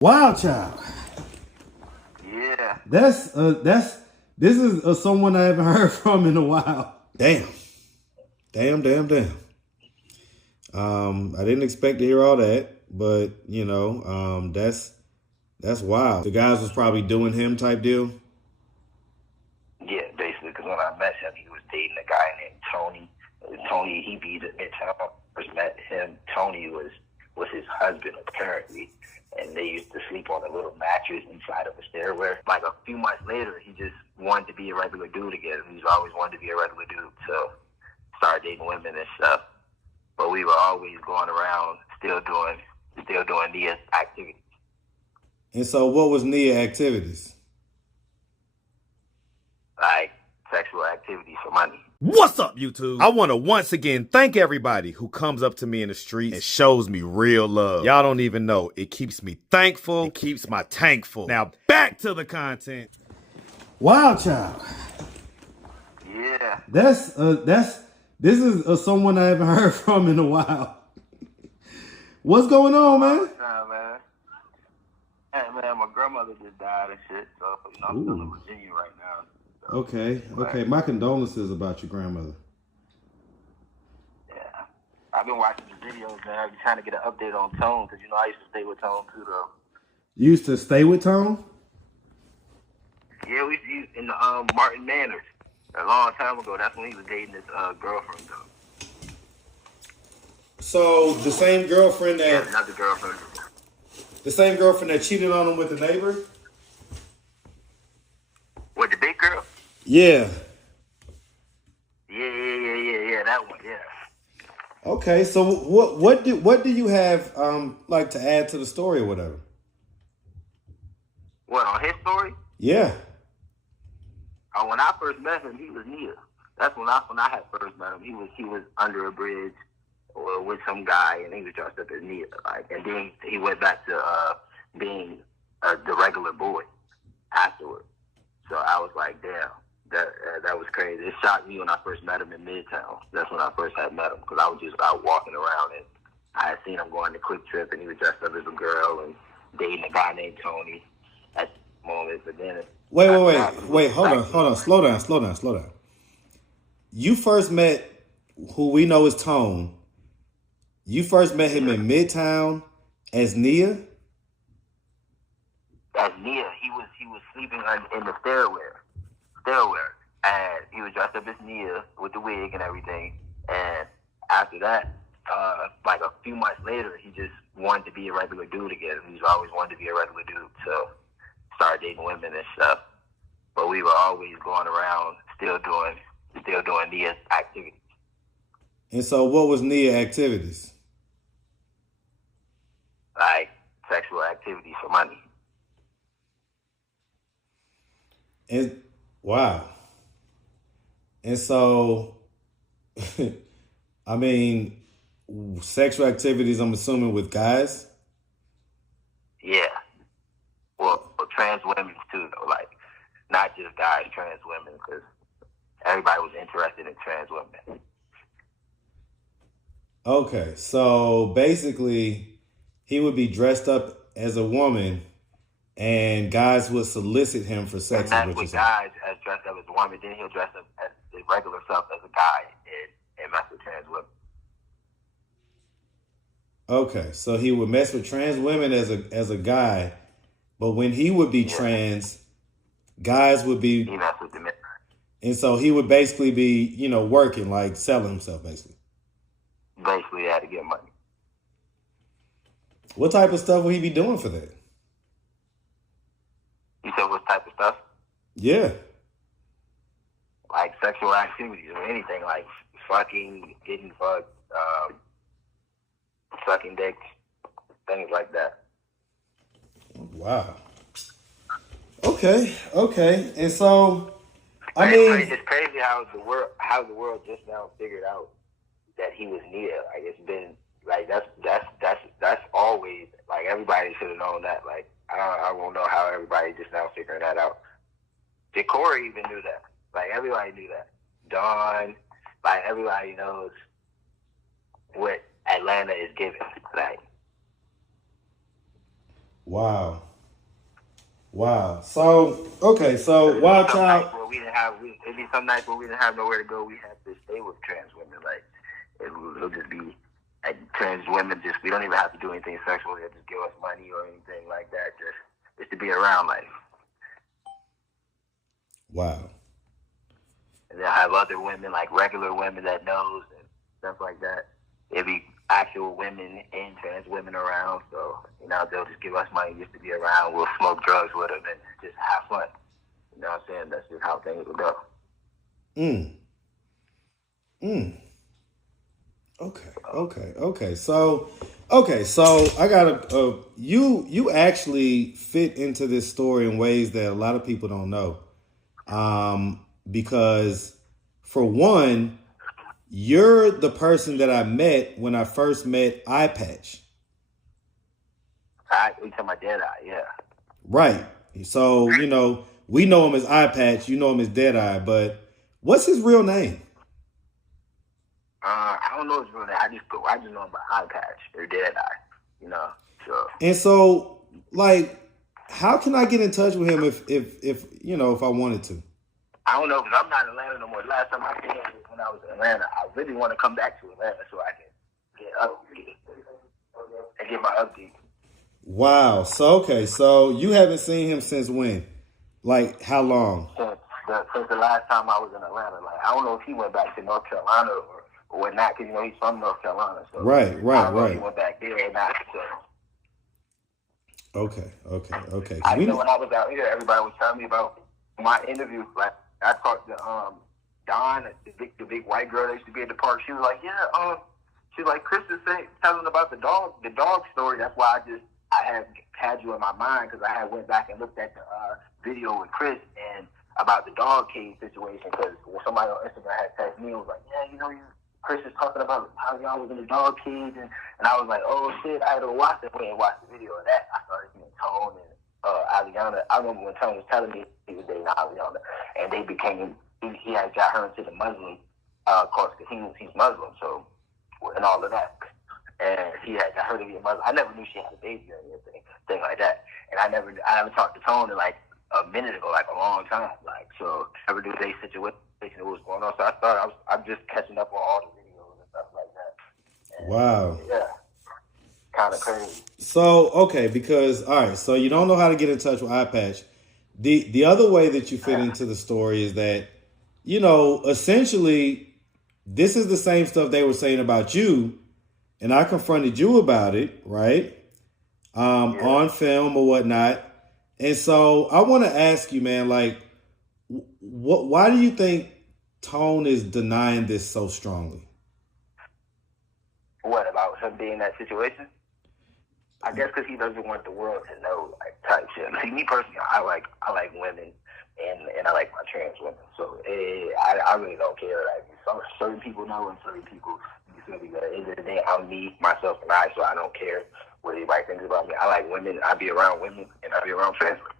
Wild Child. Yeah. This is someone I haven't heard from in a while. Damn. I didn't expect to hear all that, but that's wild. The guys was probably doing him type deal. Yeah, basically, because when I met him, he was dating a guy named Tony. Tony, he beat at Midtown. First met him. Tony was his husband, apparently, and they used to sleep on a little mattress inside of a stairway. Like a few months later, he just wanted to be a regular dude again. He's always wanted to be a regular dude, so started dating women and stuff. But we were always going around, still doing Nia's activities. And so, what was Nia activities? Like sexual activities for money. What's up, YouTube? I want to once again thank everybody who comes up to me in the streets and shows me real love. Y'all don't even know. It keeps me thankful. It keeps my tank full. Now, back to the content. Wild Child. Yeah. This is someone I haven't heard from in a while. What's going on, man? Hey, man, my grandmother just died and shit, so, I'm still in Virginia right now. So, Okay. My condolences about your grandmother. Yeah. I've been watching the videos, man. I've been trying to get an update on Tone, because, I used to stay with Tone, too, though. You used to stay with Tone? Yeah, we used to in the Martin Manors. A long time ago. That's when he was dating his girlfriend, though. So, the same girlfriend Yeah, that... not the girlfriend. The same girlfriend that cheated on him with the neighbor? What, the big girl? Yeah. Yeah, that one, yeah. Okay, so what do you have like to add to the story or whatever? What, on his story? Yeah. When I first met him, he was Nia. That's when I had first met him. He was under a bridge or with some guy, and he was dressed up as Nia. And then he went back to being the regular boy afterward. So I was like, damn, that was crazy. It shocked me when I first met him in Midtown. That's when I first had met him, because I was just out walking around, and I had seen him going to Quick Trip, and he was dressed up as a girl and dating a guy named Tony at the moment. But then Wait, hold on. Slow down. You first met who we know as Tone. You first met him in Midtown as Nia? As Nia. He was sleeping in the stairwell. And he was dressed up as Nia with the wig and everything. And after that, like a few months later, he just wanted to be a regular dude again. He's always wanted to be a regular dude, so started dating women and stuff. But we were always going around, still doing Nia's activities. And so, what was Nia activities? Like sexual activities for money. And wow. And so, I mean, sexual activities, I'm assuming, with guys? Yeah. Well, trans women too, though. Like, not just guys, trans women, because everybody was interested in trans women. Okay, so basically, he would be dressed up as a woman, and guys would solicit him for sex. And with guys as dressed up as a woman, then he'll dress up as his regular self as a guy and mess with trans women. Okay, so he would mess with trans women as a guy, but when he would be trans, guys would be... He messed with the men. And so he would basically be, working, like selling himself, basically. Basically, he had to get money. What type of stuff would he be doing for that? You said what type of stuff? Yeah. Like sexual activities or anything, like fucking, getting fucked, sucking dicks, things like that. Wow. Okay. And so, I mean, mean, it's crazy how the world just now figured out that he was Nia. Like, it's been like that's always, like, everybody should have known that. Like, I won't know how everybody just now figuring that out. Corey even knew that. Like, everybody knew that. Dawn, like, everybody knows what Atlanta is giving. Like, Wow. Wow. So okay. So Wild Child. It'd be some nights where we didn't have nowhere to go. We had to stay with trans women. Like it'll just be like trans women. Just we don't even have to do anything sexual. They'll just give us money or anything like that. Just to be around. Like. Wow. And they'll have other women, like regular women that knows and stuff like that. It'll be actual women and trans women around. So, they'll just give us money just to be around. We'll smoke drugs with them and just have fun. You know what I'm saying? That's just how things will go. Okay. So I got you actually fit into this story in ways that a lot of people don't know. Because for one, you're the person that I met when I first met Eye Patch. You tell my Dead Eye, yeah. Right. So, we know him as Eye Patch, you know him as Dead Eye, but what's his real name? I don't know his real name. I just know him by Eye Patch or Dead Eye, so. And so, like, how can I get in touch with him if I wanted to? I don't know, because I'm not in Atlanta no more. The last time I came was when I was in Atlanta. I really want to come back to Atlanta so I can get my update. Wow. So you haven't seen him since when? Like, how long? Since the last time I was in Atlanta. Like, I don't know if he went back to North Carolina or whatnot, because, he's from North Carolina. So right. I don't know if he went back there or not, so. Okay. I know when I was out here, everybody was telling me about my interview. Like, I talked to Dawn, the big white girl that used to be at the park. She was like, she's like, Chris is telling about the dog story. That's why I had you in my mind, because I had went back and looked at the video with Chris and about the dog cage situation, because somebody on Instagram had texted me and was like, Chris is talking about how y'all was in the dog cage, and I was like, oh shit, I had to watch it. When I watched the video of that, I started seeing Tone and Aliana. I remember when Tone was telling me he was dating Aliana, and they became, he had got her into the Muslim cause, because he's Muslim, so, and all of that. And he had got her to be a Muslim. I never knew she had a baby or anything like that. And I haven't talked to Tone in like a minute ago, like a long time. Like, so I never knew their situation, what was going on. So I thought I'm just catching up on all the videos and stuff like that. And, wow. Yeah. Kind of crazy. So, okay, because, all right, so you don't know how to get in touch with Eye Patch. The other way that you fit into the story is that, essentially, this is the same stuff they were saying about you, and I confronted you about it, right? On film or whatnot. And so I want to ask you, man, like, why do you think Tone is denying this so strongly? What, about him being in that situation? I guess because he doesn't want the world to know, like, type shit. See, me personally, I like women, and I like my trans women. So I really don't care. Like, certain people know, and certain people, at the end of the day, I'm me, myself, and I. So I don't care what anybody thinks about me. I like women. I be around women, and I be around trans women.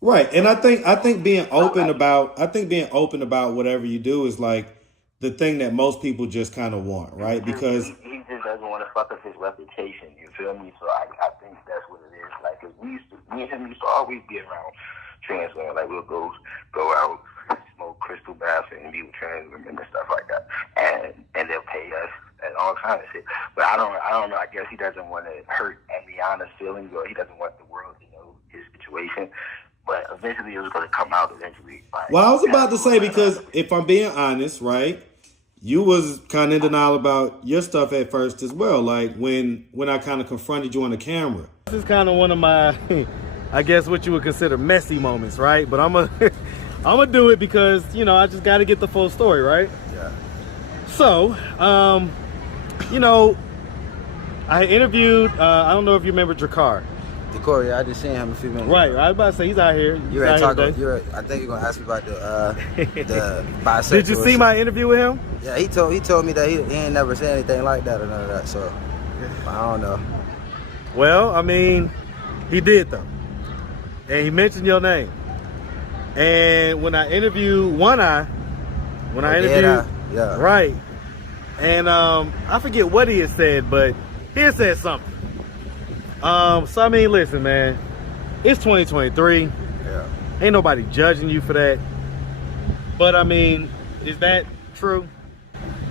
Right, and I think being open about whatever you do is like the thing that most people just kind of want, right? Because he just doesn't want to fuck up his reputation. You feel me? So I think that's what it is. Like, 'cause me and him used to always be around trans women. Like, we'll go out, smoke crystal baths, and be with trans women and stuff like that, and they'll pay us and all kinds of shit. But I don't know. I guess he doesn't want to hurt Amiana's feelings, or he doesn't want the world to know his situation. But eventually, it was going to come out. Eventually. Like, well, I was about to say, because if I'm being honest, right, you was kind of in denial about your stuff at first as well. Like when I kind of confronted you on the camera. This is kind of one of my, I guess, what you would consider messy moments, right? But I'm gonna do it because I just got to get the full story, right? Yeah. So, I interviewed. I don't know if you remember Drakkar. Corey, I just seen him a few minutes Right, ago. I was about to say he's out here. I think you're gonna ask me about the bisexual. Did you see my interview with him? Yeah, he told me that he ain't never said anything like that or none of that. So I don't know. Well, I mean, he did though, and he mentioned your name. And when I interviewed Yeah. Right, and I forget what he had said, but he had said something. So I mean, listen, man, it's 2023. Yeah. Ain't nobody judging you for that. But I mean, is that true?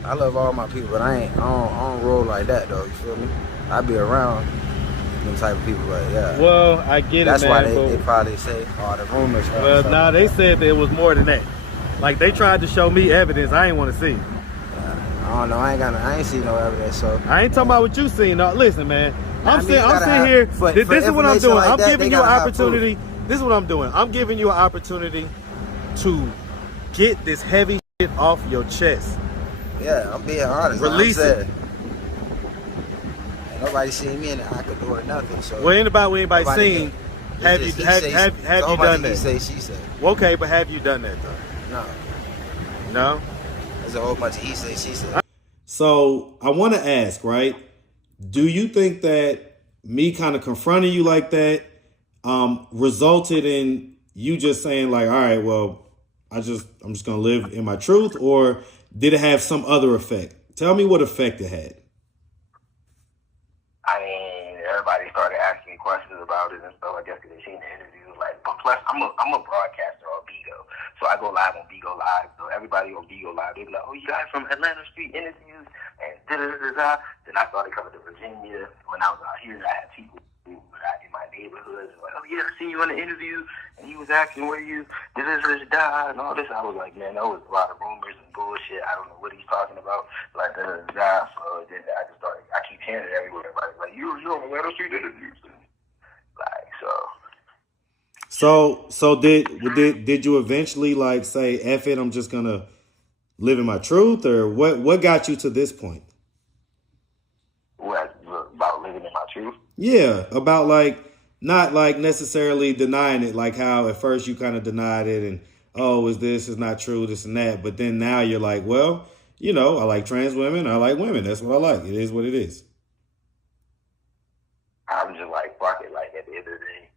I love all my people, but I don't roll like that though. You feel me? I be around them type of people, but yeah. Well, I get That's it, why man. they probably say, oh, the rumors. Well, nah, they said that it was more than that. Like they tried to show me evidence I ain't want to see. I don't know. I ain't seen no evidence. So I ain't talking about what you seen. No, listen, man. I'm sitting here. For This is what I'm doing. like I'm that, giving you an opportunity. This is what I'm doing. I'm giving you an opportunity to get this heavy shit off your chest. Yeah, I'm being honest. Release it. Ain't nobody seen me in the act or nothing. So Well, ain't about what anybody seen. Have you done that? He say, she say. Well, okay, but have you done that though? No. No. There's a whole bunch of he say, she say. So I want to ask, right? Do you think that me kind of confronting you like that resulted in you just saying like, all right, well, I'm just gonna live in my truth, or did it have some other effect? Tell me what effect it had. I mean, everybody started asking me questions about it and stuff. I guess because they seen the interviews. Like, but plus, I'm a broadcaster on Bigo, so I go live on Bigo Live. So everybody on Bigo Live, they be like, "Oh, you guys from Atlanta Street Interviews?" And da-da-da-da-da. Then I started coming to Virginia. When I was out here, I had people in my neighborhood like, "Oh yeah, I seen you in the interview," and he was asking where you da-da-da-da-da and all this. I was like, man, that was a lot of rumors and bullshit. I don't know what he's talking about. Like da-da-da-da. So then I just started. I keep hearing it everywhere. Everybody's like, "You're on Atlanta Street Interviews." Like so. So did you eventually like say, F it, I'm just gonna live in my truth, or what got you to this point? What about living in my truth? Yeah, about like not like necessarily denying it, like how at first you kind of denied it and is not true, this and that, but then now you're like, well, I like trans women, I like women, that's what I like. It is what it is. I'm just like, fuck it, like at the end of the day,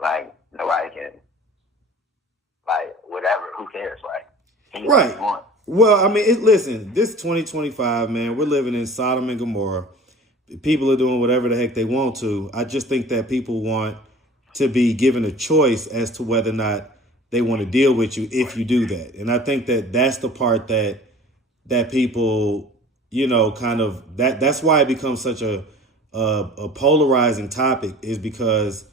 like nobody can, like whatever, who cares, like right. Well, I mean, listen, this 2025, man, we're living in Sodom and Gomorrah. People are doing whatever the heck they want to. I just think that people want to be given a choice as to whether or not they want to deal with you if you do that. And I think that that's the part that people, kind of that's why it becomes such a polarizing topic, is because,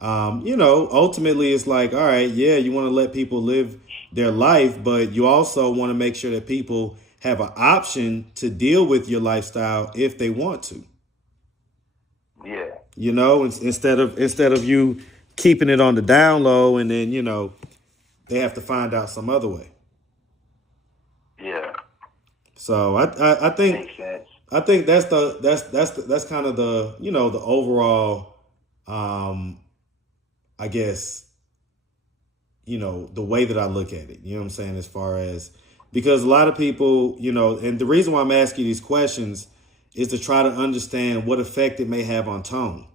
ultimately it's like, all right, yeah, you want to let people live their life, but you also want to make sure that people have an option to deal with your lifestyle if they want to. Yeah. Instead of you keeping it on the down low and then, they have to find out some other way. Yeah. So I think Makes sense. I think that's kind of the, the overall I guess, the way that I look at it, you know what I'm saying? As far as, because a lot of people, and the reason why I'm asking you these questions is to try to understand what effect it may have on tone.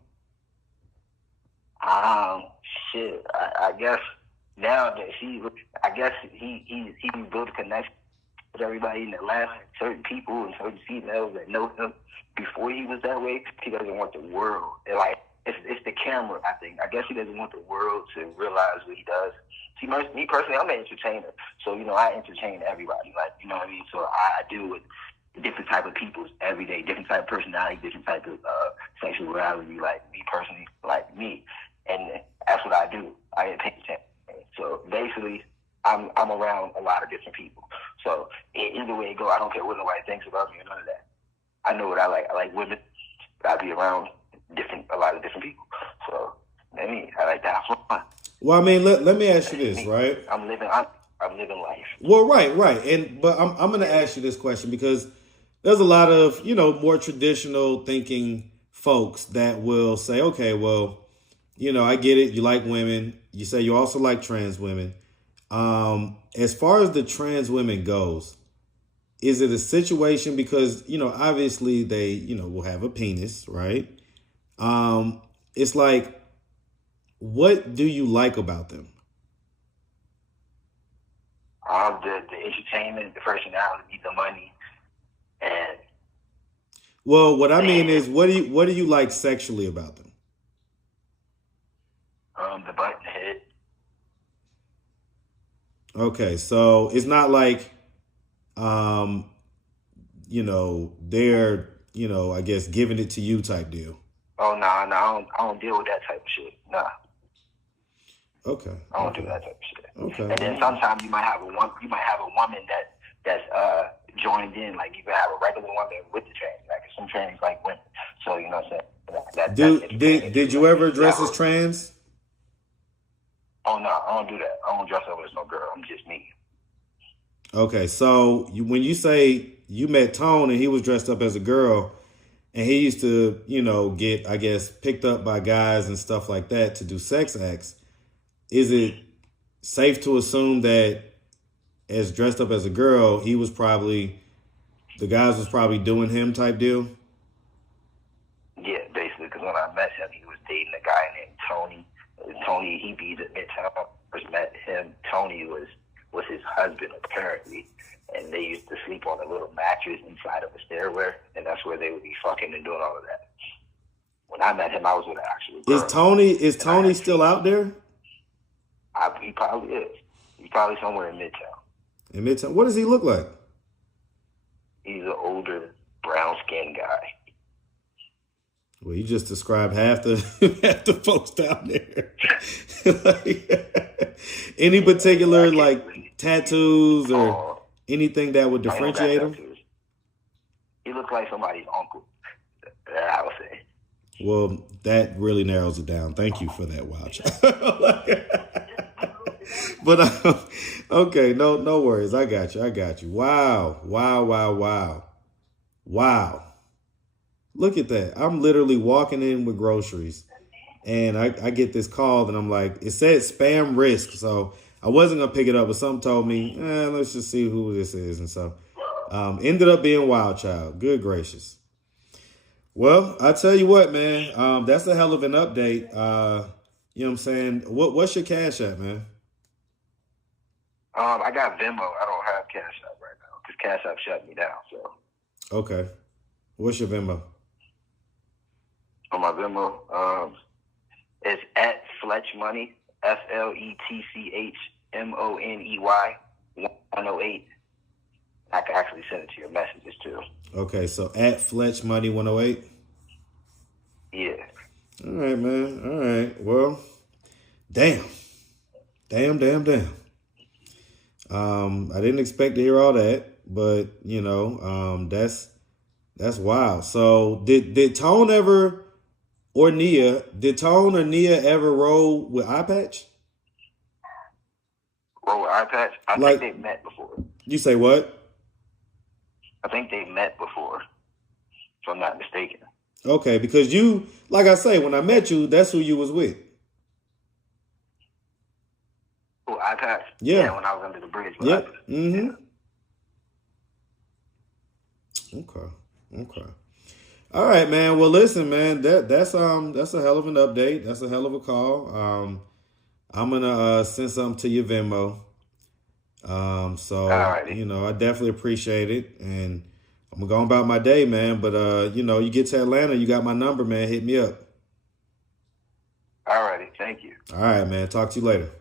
Shit. I guess now that he built a connection with everybody in Atlanta, certain people and certain females that know him before he was that way. He doesn't want the world. It's the camera, I think. I guess he doesn't want the world to realize what he does. See, me personally, I'm an entertainer. So, I entertain everybody. Like, you know what I mean? So I deal with different type of people every day, different type of personality, different type of sexuality, like me personally, like me. And that's what I do. I entertain. So basically, I'm around a lot of different people. So either way it go, I don't care what nobody thinks about me or none of that. I know what I like. I like women. I be around a lot of different people. So I like that. Well, I mean, let me ask you this, right? I'm living life. Well, right, but I'm going to ask you this question because there's a lot of more traditional thinking folks that will say, okay, well, I get it. You like women. You say you also like trans women. As far as the trans women goes, is it a situation because, obviously they, will have a penis, right? It's like, what do you like about them? The entertainment, the personality, the money, and well, what I mean is, what do you like sexually about them? The butt and the head. Okay, so it's not like, they're, I guess giving it to you type deal. Oh no, I don't deal with that type of shit. Nah. Okay. I don't do that type of shit. Okay. And then sometimes you might have a woman that's joined in, like you can have a regular woman with the trans, like some trans like women. So you know what I'm saying? Did you ever dress as trans? Oh no, I don't do that. I don't dress up as no girl. I'm just me. Okay, so when you say you met Tone and he was dressed up as a girl, and he used to, get, I guess, picked up by guys and stuff like that to do sex acts, is it safe to assume that as dressed up as a girl, the guys was probably doing him type deal? Yeah, basically, because when I met him, he was dating a guy named Tony. Tony, he beat at Midtown. First met him. Tony was his husband, apparently. And they used to sleep on a little mattress inside of a stairway, and that's where they would be fucking and doing all of that. When I met him, I was with an actual girl. Is Tony still out there? He probably is. He's probably somewhere in Midtown. In Midtown? What does he look like? He's an older, brown-skinned guy. Well, you just described half the folks down there. Any particular tattoos or anything that would differentiate him? He looks like somebody's uncle. I would say. Well, that really narrows it down. Thank you for that, Wild Child. But okay, no worries. I got you. Wow. Look at that. I'm literally walking in with groceries and I get this call and I'm like, it said spam risk. So I wasn't going to pick it up, but something told me, let's just see who this is. And so ended up being Wild Child. Good gracious. Well, I tell you what, man, that's a hell of an update. You know what I'm saying? What's your Cash App, man? I got Venmo. I don't have Cash App right now because Cash App shut me down. So. Okay. What's your Venmo? On my Venmo, it's at Fletch Money, FLETCHMONEY 108. I can actually send it to your messages too. Okay, so at Fletch Money 108. Yeah. All right, man. All right. Well, damn. I didn't expect to hear all that, but that's wild. So did Tone ever or Nia ever roll with Eye Patch? Roll with Eye Patch? I think they've met before. You say what? I think they've met before, if I'm not mistaken. Okay, because you, like I say, when I met you, that's who you was with. Oh, Eye Patch? Yeah. When I was under the bridge. Yep. Mm-hmm. Yeah. Okay. All right, man. Well, listen, man. That's a hell of an update. That's a hell of a call. I'm gonna send something to your Venmo. So Alrighty. I definitely appreciate it, and I'm gonna go about my day, man. But you get to Atlanta, you got my number, man. Hit me up. Alrighty. Thank you. All right, man. Talk to you later.